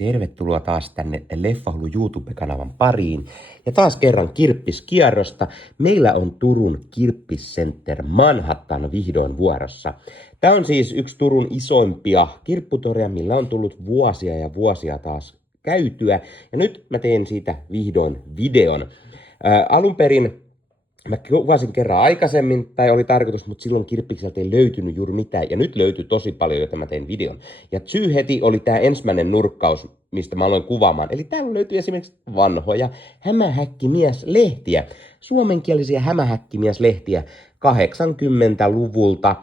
Tervetuloa taas tänne Leffahullu YouTube-kanavan pariin. Ja taas kerran kirppiskierrosta. Meillä on Turun Kirppis-Center Manhattan vihdoin vuorossa. Tämä on siis yksi Turun isoimpia kirpputoreja, millä on tullut vuosia ja vuosia taas käytyä. Ja nyt mä teen siitä vihdoin videon. Alun perin mä kuvasin kerran aikaisemmin, tai oli tarkoitus, mutta silloin kirppikseltä ei löytynyt juuri mitään. Ja nyt löytyi tosi paljon, joten mä tein videon. Ja syy heti oli tämä ensimmäinen nurkkaus, mistä mä aloin kuvaamaan. Eli täällä löytyy esimerkiksi vanhoja hämähäkkimieslehtiä. Suomenkielisiä hämähäkkimieslehtiä 80-luvulta.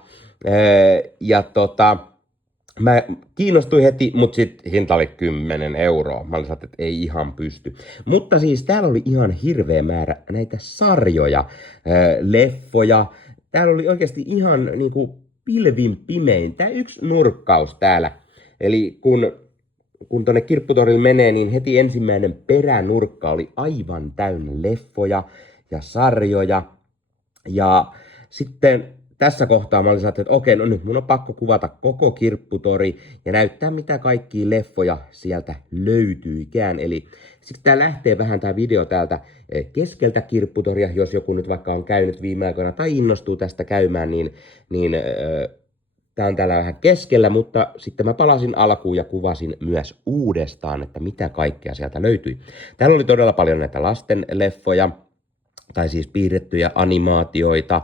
Mä kiinnostuin heti, mutta sitten hinta oli 10 €. Mä olin että ei ihan pysty. Mutta siis täällä oli ihan hirveä määrä näitä sarjoja, leffoja. Täällä oli oikeasti ihan niinku pilvin pimein. Tää yksi nurkkaus täällä. Eli kun tonne kirpputorille menee, niin heti ensimmäinen peränurkka oli aivan täynnä leffoja ja sarjoja. Ja sitten tässä kohtaa mä olin että okei, no nyt mun on pakko kuvata koko kirpputori ja näyttää mitä kaikkia leffoja sieltä löytyykään. Eli sitten tää lähtee vähän tää video täältä keskeltä kirpputoria, jos joku nyt vaikka on käynyt viime aikoina tai innostuu tästä käymään, niin tää on täällä vähän keskellä, mutta sitten mä palasin alkuun ja kuvasin myös uudestaan, että mitä kaikkea sieltä löytyi. Täällä oli todella paljon näitä lasten leffoja, tai siis piirrettyjä animaatioita.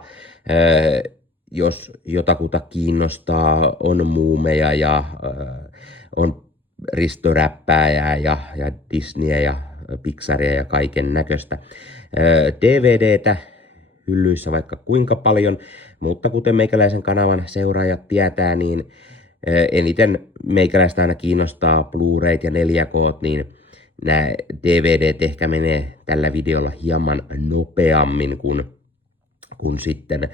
Jos jotakuta kiinnostaa, on muumeja ja on ristoräppääjää ja Disneyä ja Pixaria ja kaiken näköistä. DVDtä hyllyissä vaikka kuinka paljon, mutta kuten meikäläisen kanavan seuraajat tietää, niin eniten meikäläistä aina kiinnostaa Blu-rayt ja 4K:t, niin nämä DVDt ehkä menee tällä videolla hieman nopeammin kuin sitten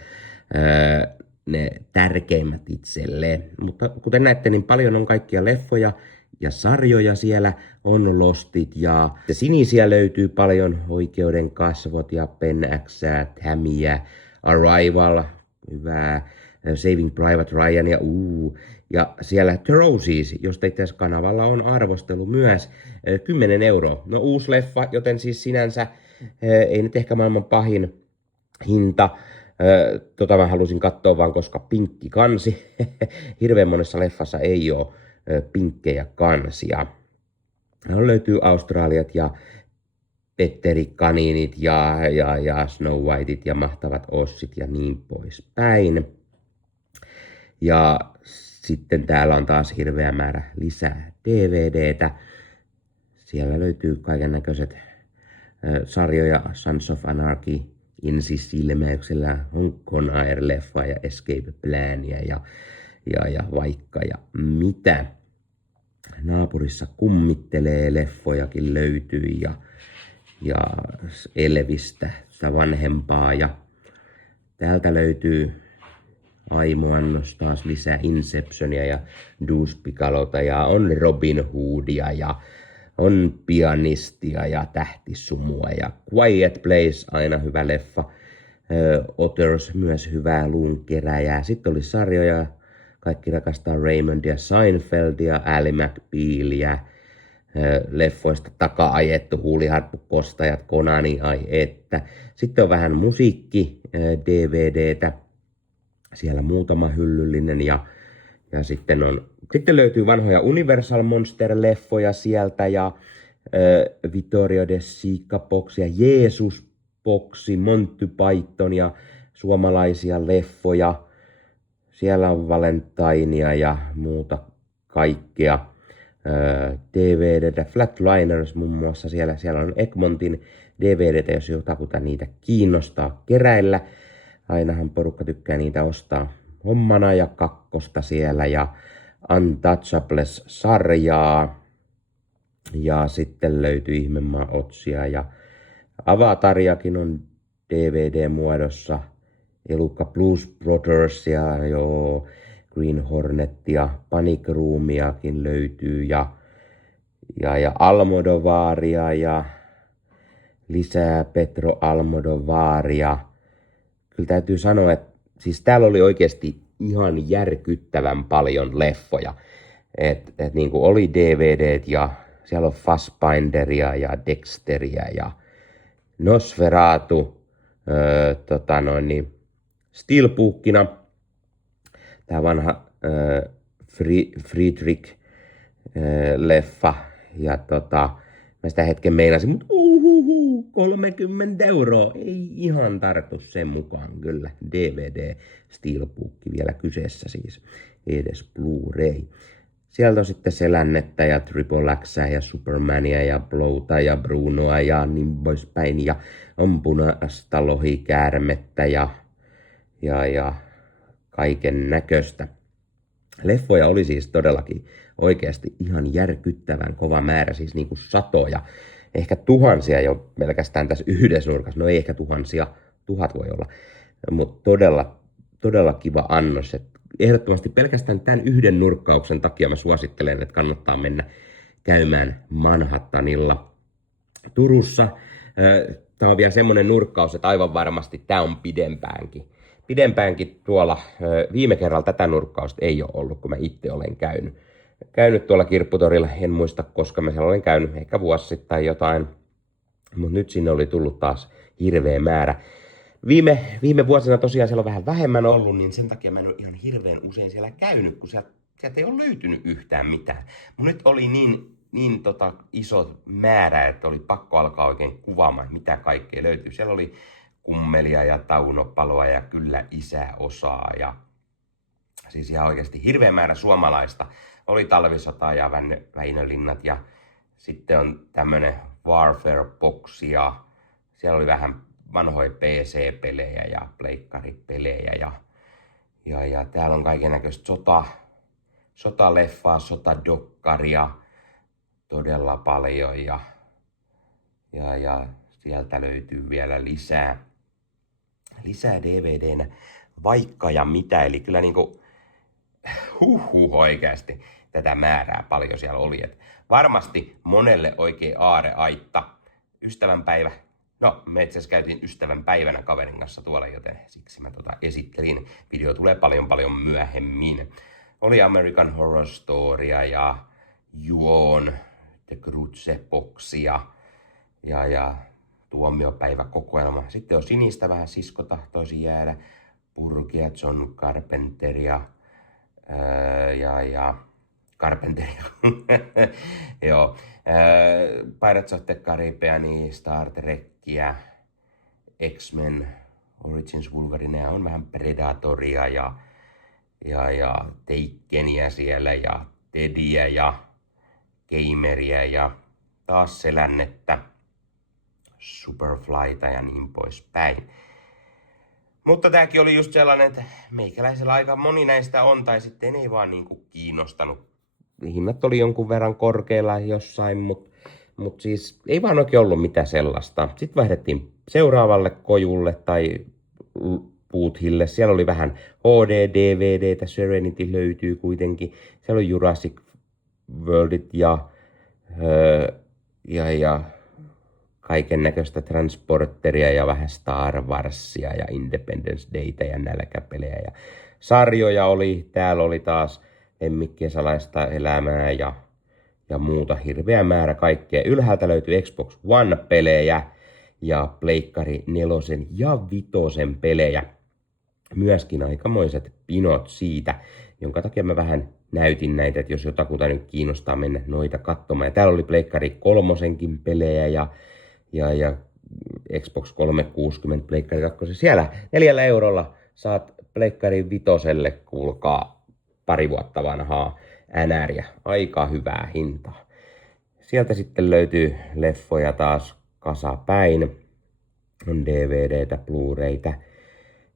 ne tärkeimmät itselle. Mutta kuten näette, niin paljon on kaikkia leffoja ja sarjoja siellä, on Lostit ja sinisiä löytyy paljon, Oikeuden kasvot ja Pen X:ää, Tammyä, Arrival, hyvää, Saving Private Ryan ja siellä The Rosies, josta itse asiassa kanavalla on arvostelu myös, 10 €. No uusi leffa, joten siis sinänsä ei nyt ehkä maailman pahin hinta. Mä halusin katsoa vaan, koska pinkki kansi. Hirveän monessa leffassa ei ole pinkkejä kansia. No, löytyy Australiat ja Petteri Kaniinit ja Snow Whiteit ja Mahtavat Ossit ja niin poispäin. Ja sitten täällä on taas hirveä määrä lisää DVDtä. Siellä löytyy kaiken näköiset sarjoja, Sons of Anarchy, Insi-silmäyksellä, on Conair-leffa ja Escape Plania ja vaikka ja mitä. Naapurissa kummittelee leffojakin löytyy ja Elvistä, sitä vanhempaa. Ja täältä löytyy Aimo-annos taas lisää Inceptionia ja Deuce-Picalota ja on Robin Hoodia ja on Pianistia ja Tähtisumua ja Quiet Place, aina hyvä leffa. Otters, myös hyvää luunkeräjää. Sitten oli sarjoja, kaikki rakastaa Raymondia, Seinfeldia, Ally McBealia. Leffoista taka-ajettu, huuliharppukostajat, Konani, ai että. Sitten on vähän musiikki, DVDtä. Siellä muutama hyllyllinen ja sitten löytyy vanhoja Universal Monster-leffoja sieltä ja Vittorio De Sica-boksia, Jeesus-boksi, Monty Python ja suomalaisia leffoja. Siellä on Valentinea ja muuta kaikkea. DVDtä, Flatliners muun muassa, siellä on Egmontin DVDtä, jos jotakuta niitä kiinnostaa keräillä. Ainahan porukka tykkää niitä ostaa hommana ja kakkosta siellä ja Untouchables-sarjaa. Ja sitten löytyy Ihmemaa Otsia ja Avatariakin on DVD-muodossa. Elukka Blues Brothers ja Green Hornet ja Panic Roomiakin löytyy ja Almodovaria ja lisää Pedro Almodovaria. Kyllä täytyy sanoa, että siis täällä oli oikeasti ihan järkyttävän paljon leffoja. Et niin kuin oli DVDt Siellä on Fassbinderia ja Dexteria ja Nosferatu, Steelbookina. Tää vanha Friedrich-leffa. Ja mä sitä hetken meinasin, mutta 30 €. Ei ihan tartu sen mukaan, kyllä. DVD, Steelbook vielä kyseessä siis. Edes Blu-ray. Sieltä on sitten Selännettä ja Triple X:ää ja Supermania ja Blowta ja Brunoa ja niin poispäin. Ja on punaista lohikäärmettä ja kaiken näköistä. Leffoja oli siis todellakin oikeasti ihan järkyttävän kova määrä, siis niinku satoja. Ehkä tuhansia jo pelkästään tässä yhdessä nurkassa. No ei ehkä tuhansia, 1000 voi olla. Mutta todella kiva annos. Et ehdottomasti pelkästään tämän yhden nurkkauksen takia mä suosittelen, että kannattaa mennä käymään Manhattanilla. Turussa tämä on vielä semmonen nurkkaus, että aivan varmasti tämä on pidempäänkin tuolla. Viime kerralla tätä nurkkausta ei ole ollut, kun mä itse olen käynyt tuolla Kirpputorilla. En muista, koska mä siellä olen käynyt, ehkä vuosi sitten tai jotain. Mutta nyt sinne oli tullut taas hirveä määrä. Viime vuosina tosiaan siellä on vähän vähemmän ollut, niin sen takia mä en ole ihan hirveän usein siellä käynyt, kun sieltä ei ole löytynyt yhtään mitään. Mutta nyt oli niin iso määrä, että oli pakko alkaa oikein kuvaamaan, mitä kaikkea löytyy. Siellä oli kummelia ja taunopaloa ja kyllä isä osaa ja siis ihan oikeasti hirveä määrä suomalaista. Oli Talvisota ja Väinölinnat ja sitten on tämmönen Warfare Box ja siellä oli vähän vanhoja PC-pelejä ja pleikkaripelejä ja täällä on kaikennäköistä sotaleffaa, sotadokkaria todella paljon ja sieltä löytyy vielä lisää DVDnä vaikka ja mitä, eli kyllä niinku oikeasti tätä määrää paljon siellä oli. Et varmasti monelle oikein aarreaitta. Ystävänpäivä. No, me itse asiassa käytiin ystävänpäivänä kaverin kanssa tuolla, joten siksi mä esittelin. Video tulee paljon myöhemmin. Oli American Horror Storya ja Juon, The Grudge-boksia ja tuomiopäiväkokoelma. Sitten on sinistä vähän sisko tahtoisi jäädä. Purkia, John Carpenteria ja Carpenteria. Joo. Pirates of the Caribbeania, Star Trekkiä, X-Men, Origins Wolverinea, on vähän Predatoria ja Teikkeniä siellä ja Tediä ja Gameria ja taas Selännettä, Superflyta ja niin poispäin. Mutta tääkin oli just sellainen, että meikäläisellä aika moni näistä on, tai sitten ei vaan niinku kiinnostanut. Hinnat oli jonkun verran korkeilla jossain, mutta siis ei vaan oikein ollut mitään sellaista. Sitten vaihdettiin seuraavalle kojulle tai Boothille. Siellä oli vähän HD-DVDtä, Serenity löytyy kuitenkin. Siellä oli Jurassic Worldit ja kaiken näköistä Transporteria ja vähän Star Warsia ja Independence Daytä ja nälkäpelejä ja sarjoja oli. Täällä oli taas Lemmikkien salaista elämää ja muuta hirveä määrä kaikkea. Ylhäältä löytyy Xbox One-pelejä ja Pleikkari 4 ja 5 pelejä. Myöskin aikamoiset pinot siitä, jonka takia mä vähän näytin näitä, että jos jotakuta nyt kiinnostaa mennä noita katsomaan. Ja täällä oli Pleikkari 3:nkin pelejä ja Xbox 360, Pleikkari 2. Siellä 4 eurolla saat Pleikkari 5, kuulkaa, pari vuotta vanhaa NR:ää. Aika hyvää hintaa. Sieltä sitten löytyy leffoja taas kasapäin. On DVDtä, Blu-raytä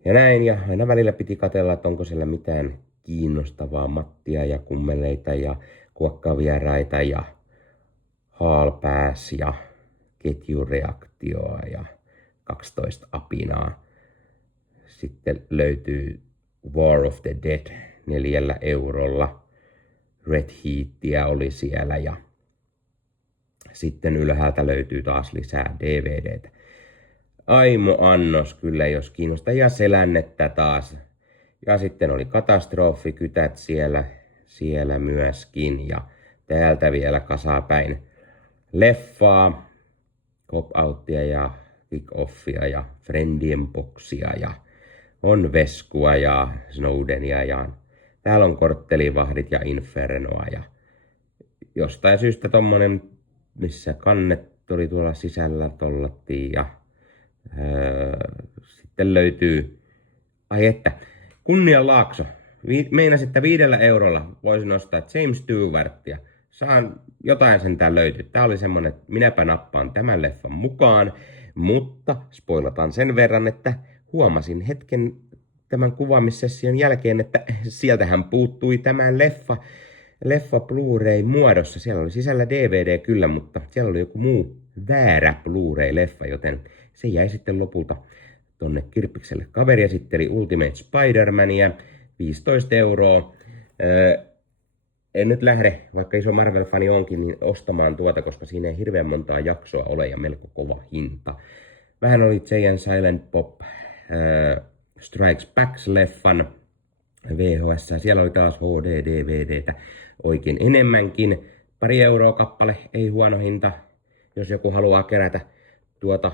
ja näin. Ja aina välillä piti katsella, että onko siellä mitään kiinnostavaa Mattia ja kummeleita ja kuokkavieraita ja Hall Pass ja ketjureaktioa ja 12 apinaa. Sitten löytyy War of the Dead 4 eurolla. Red Heatia oli siellä ja sitten ylhäältä löytyy taas lisää DVDtä. Aimo annos kyllä, jos kiinnostaa. Ja Selännettä taas. Ja sitten oli Katastrofikytät siellä myöskin. Ja täältä vielä kasapäin leffaa, cop-outtia ja kick-offia ja friendien boxia ja on Veskua ja Snowdenia ja täällä on korttelivahdit ja Infernoa ja jostain syystä tommonen, missä kannet oli tuolla sisällä tollattiin ja sitten löytyy, ai että, Kunnian Laakso. Meinasin, että 5 eurolla voisin ostaa James Stewartia. Saan jotain sentään löytyy. Tää oli semmonen, että minäpä nappaan tämän leffan mukaan, mutta spoilataan sen verran, että huomasin hetken tämän kuvaamissession jälkeen, että sieltähän puuttui tämä leffa Blu-ray muodossa. Siellä oli sisällä DVD kyllä, mutta siellä oli joku muu väärä Blu-ray-leffa, joten se jäi sitten lopulta tonne kirppikselle. Kaveri esitteli Ultimate Spider-Mania, 15 euroa. En nyt lähde, vaikka iso Marvel-fani onkin, niin ostamaan tuota, koska siinä ei hirveän montaa jaksoa ole ja melko kova hinta. Vähän oli Jay & Silent Bob Strikes Back-leffan VHS. Siellä oli taas HD-DVDtä oikein enemmänkin. 2 euroa kappale, ei huono hinta, jos joku haluaa kerätä tuota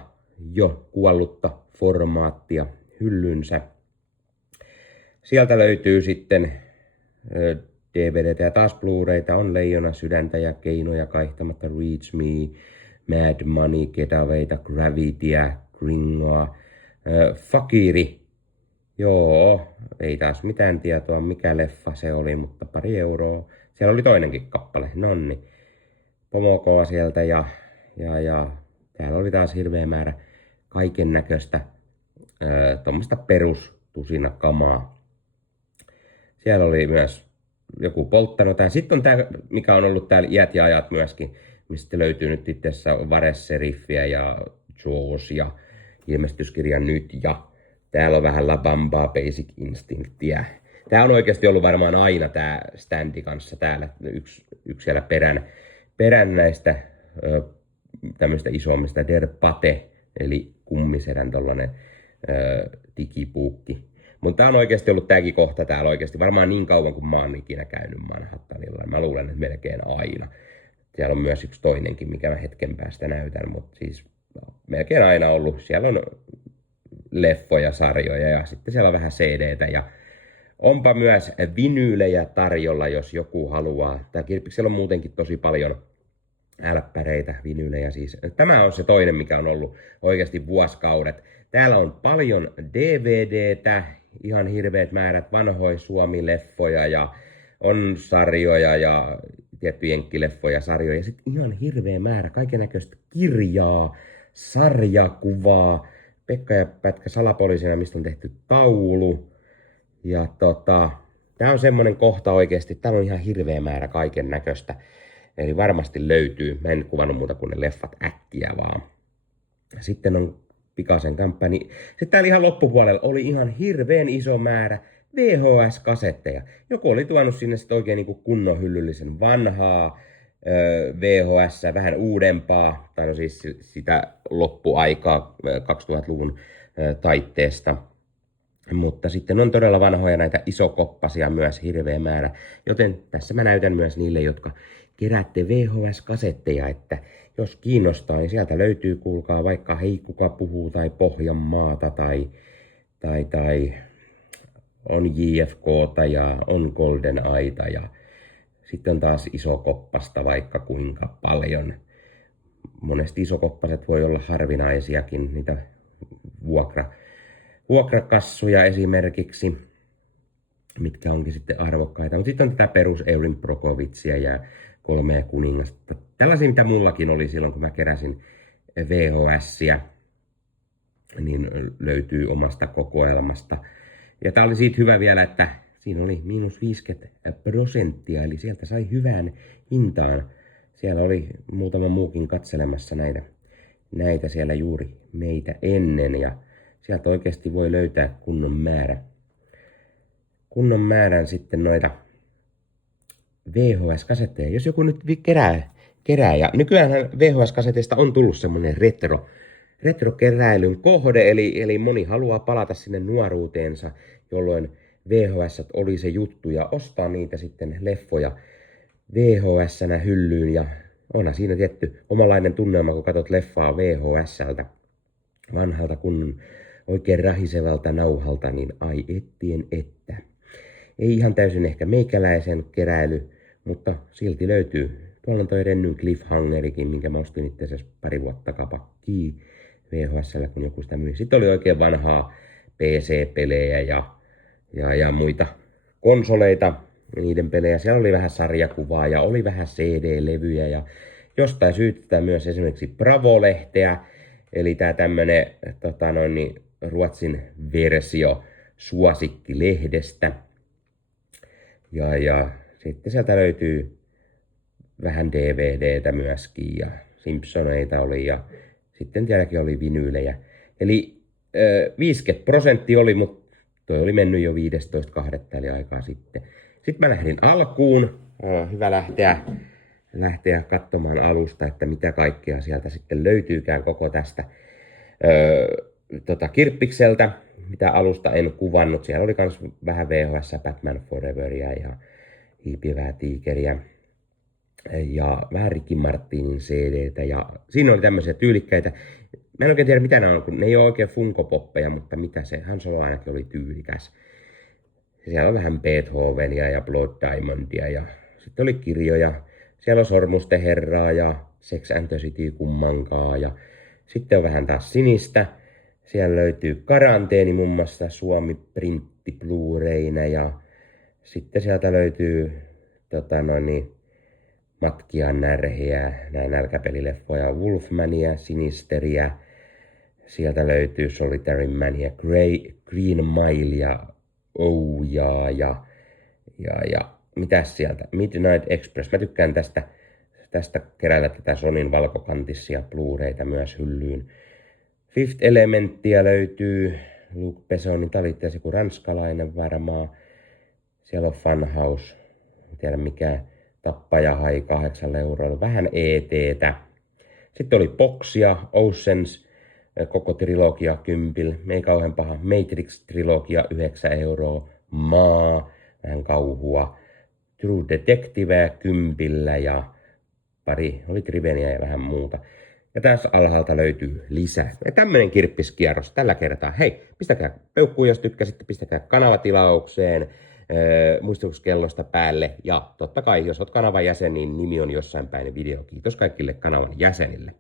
jo kuollutta formaattia hyllynsä. Sieltä löytyy sitten DVDtä ja taas Blu-rayta, on Leijona sydäntä ja Keinoja kaihtamatta, Reach Me, Mad Money, Getawaita, Gravityä, Gringoa, Fakiri. Joo, ei taas mitään tietoa mikä leffa se oli, mutta 2 euroa. Siellä oli toinenkin kappale, nonni. Pomokoa sieltä ja täällä oli taas hirveä määrä kaiken näköistä tuommoista perustusina kamaa. Siellä oli myös joku polttanut. Sitten on tämä, mikä on ollut täällä iät ja ajat myöskin, mistä löytyy nyt itse asiassa Vares-seriffiä ja Jaws ja ilmestyskirja nyt. Ja täällä on vähän La Bamba Basic Instinctia. Tää on oikeasti ollut varmaan aina tää standi kanssa täällä. Yksi siellä perän näistä tämmöistä isommista Der Pate, eli kummisedän tollanen digipuukki. Mutta tää on oikeasti ollut tääkin kohta täällä oikeasti varmaan niin kauan kuin mä oon ikinä käynyt Manhattanilla. Mä luulen, että melkein aina. Siellä on myös yksi toinenkin, mikä mä hetken päästä näytän, mutta siis melkein aina ollut. Siellä on leffoja, sarjoja ja sitten siellä on vähän CDtä ja onpa myös vinyylejä tarjolla, jos joku haluaa. Tää kirppiksellä on muutenkin tosi paljon älppäreitä, vinyylejä siis. Tämä on se toinen, mikä on ollut oikeasti vuosikaudet. Täällä on paljon DVDtä, ihan hirveät määrät vanhoja Suomi-leffoja ja on sarjoja ja tiettyjä jenkkileffoja, sarjoja. Ja sitten ihan hirveä määrä kaikennäköistä kirjaa, sarjakuvaa, Pekka ja Pätkä salapoliisina, mistä on tehty taulu. Ja tää on semmonen kohta oikeesti, täällä on ihan hirveä määrä kaiken näköistä. Eli varmasti löytyy, mä en kuvannut muuta kuin ne leffat äkkiä vaan. Sitten on pikaisen kamppani. Sitten täällä ihan loppupuolella oli ihan hirveän iso määrä VHS-kasetteja. Joku oli tuonut sinne sitten oikein niin kuin kunnon hyllyllisen vanhaa VHS, vähän uudempaa, tai no siis sitä loppuaikaa 2000-luvun taitteesta. Mutta sitten on todella vanhoja näitä isokoppasia myös hirveä määrä, joten tässä mä näytän myös niille, jotka keräätte VHS-kasetteja, että jos kiinnostaa, niin sieltä löytyy, kuulkaa, vaikka Hei kuka puhuu tai Pohjanmaata tai on JFK:ta ja on Golden Aita ja sitten on taas isokoppasta vaikka kuinka paljon. Monesti isokoppaset voi olla harvinaisiakin, niitä vuokrakassuja esimerkiksi, mitkä onkin sitten arvokkaita. Mutta sitten on tätä perus Eulin Brokovitsia ja 3 kuningasta. Tällaisia, mitä mullakin oli silloin, kun mä keräsin VHSiä, niin löytyy omasta kokoelmasta. Ja tää oli siitä hyvä vielä, että siinä oli -50%, eli sieltä sai hyvään hintaan. Siellä oli muutama muukin katselemassa näitä siellä juuri meitä ennen, ja sieltä oikeasti voi löytää kunnon määrän sitten noita VHS-kasetteja. Jos joku nyt kerää. Ja nykyään VHS-kaseteista on tullut semmonen retrokeräilyn kohde, eli moni haluaa palata sinne nuoruuteensa, jolloin VHS oli se juttu, ja ostaa niitä sitten leffoja VHS-nä hyllyyn, ja onhan siinä tietty omanlainen tunnelma, kun katsot leffaa VHS:ltä, vanhalta kunnon oikein rahisevalta nauhalta, niin ai ettien että. Ei ihan täysin ehkä meikäläisen keräily, mutta silti löytyy. Tuolla on toi Rennyn Cliffhangerikin, minkä mä ostin itse asiassa pari vuotta kapakkiin VHS:llä, kun joku sitä myi. Sitten oli oikein vanhaa PC-pelejä ja muita konsoleita, niiden pelejä. Siellä oli vähän sarjakuvaa ja oli vähän CD-levyjä ja jostain syytetään myös esimerkiksi Bravo-lehteä, eli tää tämmönen Ruotsin versio suosikkilehdestä. Ja sitten sieltä löytyy vähän DVDtä myöskin ja Simpsoneita oli ja sitten tielläkin oli vinyylejä. Eli 50% oli, mutta toi oli mennyt jo 15.2. eli aikaa sitten. Sitten mä lähdin alkuun. Hyvä lähteä katsomaan alusta, että mitä kaikkea sieltä sitten löytyykään koko tästä kirppikseltä. Mitä alusta en kuvannut. Siellä oli myös vähän VHS, Batman Foreveria ja Hiipivää tiikeriä. Ja vähän Ricky Martinin CDtä. Ja siinä oli tämmöisiä tyylikkäitä. Mä en oikein tiedä mitä ne on, kun ne ei ole oikein Funko-poppeja, mutta mitä se, Han Solo ainakin oli tyylikäs. Siellä on vähän Beethovenia ja Blood Diamondia ja sitten oli kirjoja. Siellä on Sormusten herraa ja Sex and the City kummankaa ja sitten on vähän taas sinistä. Siellä löytyy Karanteeni muun muassa Suomi-printti Blu-rayna ja sitten sieltä löytyy Matkia närhiä, näin nälkäpelileffoja, Wolfmania, Sinisteriä. Sieltä löytyy Solitary Man ja Green Mile ja Oujaa ja mitäs sieltä? Midnight Express. Mä tykkään tästä keräillä tätä Sonin valkokantisia Blu-rayta myös hyllyyn. Fifth Elementtiä löytyy, Luc Bessonin Talitteessa joku ranskalainen varmaan. Siellä on Funhouse, en tiedä mikä, Tappaja hai 8 €, vähän ET:tä. Sitten oli Boxia, Oceans, koko trilogia 10, ei kauhean paha. Matrix-trilogia 9 €, Maa, vähän kauhua. True Detective 10 ja pari oli Trivenia ja vähän muuta. Ja tässä alhaalta löytyy lisää. Ja tämmönen kirppiskierros tällä kertaa. Hei, pistäkää peukkuun, jos tykkäsitte, pistäkää kanavatilaukseen, muistutuskellosta päälle. Ja totta kai, jos oot kanavan jäsen, niin nimi on jossain päin video. Kiitos kaikille kanavan jäsenille.